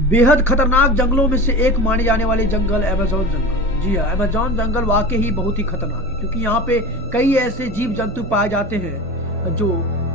बेहद खतरनाक जंगलों में से एक माने जाने वाले जंगल अमेज़न जंगल। जी हाँ, अमेज़न जंगल वाक़ई ही बहुत ही खतरनाक है क्योंकि यहाँ पे कई ऐसे जीव-जंतु पाए जाते हैं जो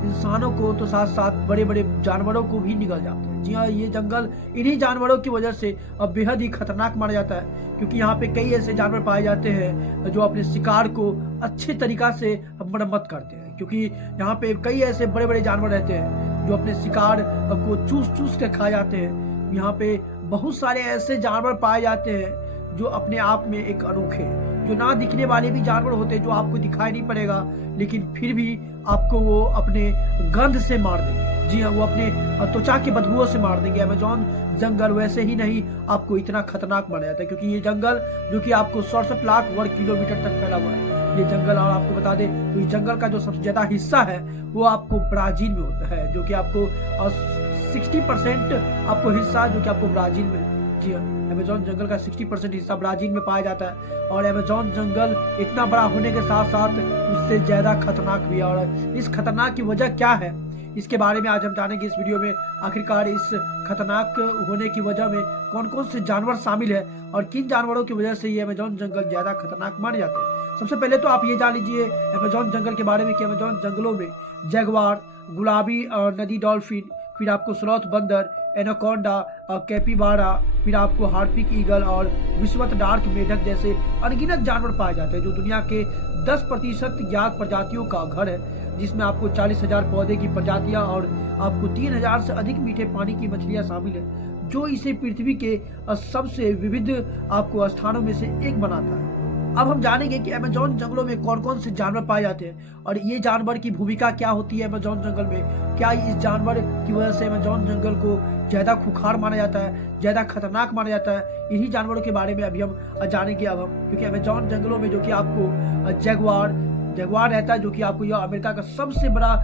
इंसानों को तो साथ-साथ बड़े-बड़े जानवरों को भी निगल जाते हैं। जी हाँ, ये जंगल इन्हीं जानवरों की वजह से बेहद ही खतरनाक माना जाता है क्योंकि यहाँ पे कई ऐसे जानवर पाए जाते हैं जो अपने शिकार को अच्छे तरीक़ा से मरम्मत करते हैं क्योंकि यहाँ पे कई ऐसे बड़े-बड़े जानवर रहते हैं जो अपने शिकार को चूस-चूस के खा जाते हैं। यहाँ पे बहुत सारे ऐसे जानवर पाए जाते हैं जो अपने आप में एक अनोखे हैं, जो ना दिखने वाले भी जानवर होते हैं जो आपको दिखाई नहीं पड़ेगा, लेकिन फिर भी आपको वो अपने गंध से मार देंगे। जी हाँ, वो अपने त्वचा की बदबुओं से मार देंगे। अमेज़न जंगल वैसे ही नहीं आपको इतना खतरनाक माना जाता है क्योंकि ये जंगल जो कि आपको 67 लाख वर्ग किलोमीटर तक फैला हुआ है ये जंगल। और आपको बता दें तो इस जंगल का जो सबसे ज्यादा हिस्सा है वो आपको ब्राजील में होता है, जो कि आपको 60% आपको हिस्सा जो कि आपको ब्राजील में है। जी हाँ, अमेज़न जंगल का 60% हिस्सा ब्राजील में पाया जाता है। और अमेज़न जंगल इतना बड़ा होने के साथ साथ उससे ज्यादा खतरनाक भी है। और इस खतरनाक की वजह क्या है इसके बारे में आज हम जानेंगे इस वीडियो में। आखिरकार इस खतरनाक होने की वजह में कौन कौन से जानवर शामिल है और किन जानवरों की वजह से ये अमेज़न जंगल ज्यादा खतरनाक माने जाते हैं। सबसे पहले तो आप ये जान लीजिए अमेज़न जंगल के बारे में कि अमेज़न जंगलों में जगुआर, गुलाबी नदी डॉल्फिन, फिर आपको स्लॉथ बंदर, एनाकोंडा, कैपिबारा, फिर आपको हार्पिक ईगल और विश्वत डार्क मेढक जैसे अनगिनत जानवर पाए जाते हैं जो दुनिया के 10% ज्ञात प्रजातियों का घर है, जिसमें आपको 40,000 पौधे की प्रजातियां और आपको 3,000 से अधिक मीठे पानी की मछलियां शामिल है, जो इसे पृथ्वी के सबसे विविध आपको स्थानों में से एक बनाता है। अब हम जानेंगे कि अमेज़न जंगलों में कौन कौन से जानवर पाए जाते हैं और ये जानवर की भूमिका क्या होती है अमेज़न जंगल में। क्या इस जानवर की वजह से अमेज़न जंगल को ज्यादा खुखार माना जाता है, ज्यादा खतरनाक माना जाता है। इन्हीं जानवरों के बारे में अभी हम जानेंगे अब हम, क्योंकि अमेज़न जंगलों में जो कि आपको जगुआर रहता है, जो कि आपको यह अमेरिका का सबसे बड़ा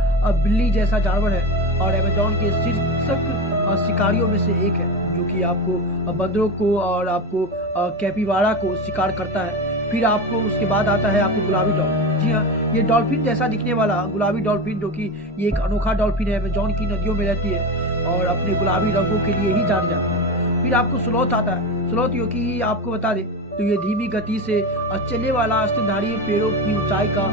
बिल्ली जैसा जानवर है और अमेज़न के शीर्षक शिकारियों में से एक है, जो कि आपको बंदरों को और आपको कैपिबारा को शिकार करता है। फिर आपको उसके बाद आता है आपको गुलाबी डॉल्फिन। जी हाँ, ये डॉल्फिन जैसा दिखने वाला गुलाबी डॉल्फिन जो कि ये एक अनोखा डॉल्फिन है, अमेज़न की नदियों में रहती है और अपने गुलाबी रंगों के लिए ही जानी जाती है। फिर आपको स्लॉथ आता है। स्लॉथ जो कि आपको बता दें तो ये धीमी गति से चलने वाला स्तनधारी पेड़ों की ऊंचाई का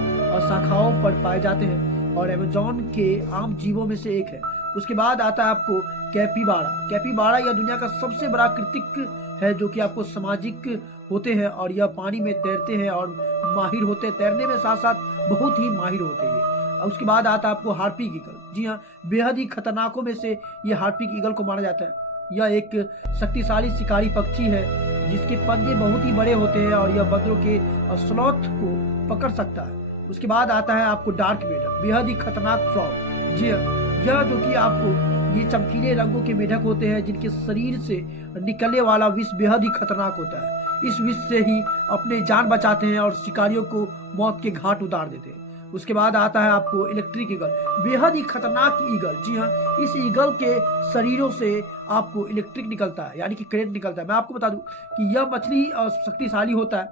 शाखाओं पर पाए जाते हैं और अमेज़न के आम जीवों में से एक है। उसके बाद आता है आपको कैपिबारा। कैपिबारा यह दुनिया का सबसे बड़ा कृतिक है, जो कि आपको सामाजिक होते हैं और यह पानी में तैरते हैं और माहिर होते हैं, तैरने में साथ साथ बहुत ही माहिर होते हैं। उसके बाद आता है आपको हार्पिक ईगल। जी हाँ, बेहद ही खतरनाकों में से ये हार्पिक ईगल को माना जाता है। यह एक शक्तिशाली शिकारी पक्षी है जिसके पंजे बहुत ही बड़े होते हैं और यह बंदरों के स्लॉथ को पकड़ सकता है। उसके बाद आता है आपको डार्क मेढक, बेहद ही खतरनाक फ्रॉग। जी हाँ, यह जो कि आपको ये चमकीले रंगों के मेढक होते हैं जिनके शरीर से निकलने वाला विष बेहद ही खतरनाक होता है। इस विष से ही अपने जान बचाते हैं और शिकारियों को मौत के घाट उतार देते हैं। उसके बाद आता है आपको इलेक्ट्रिक ईगल, बेहद ही खतरनाक ईगल। जी हाँ, इस ईगल के शरीरों से आपको इलेक्ट्रिक निकलता है, यानी कि करंट निकलता है। मैं आपको बता दूं कि यह मछली शक्तिशाली होता है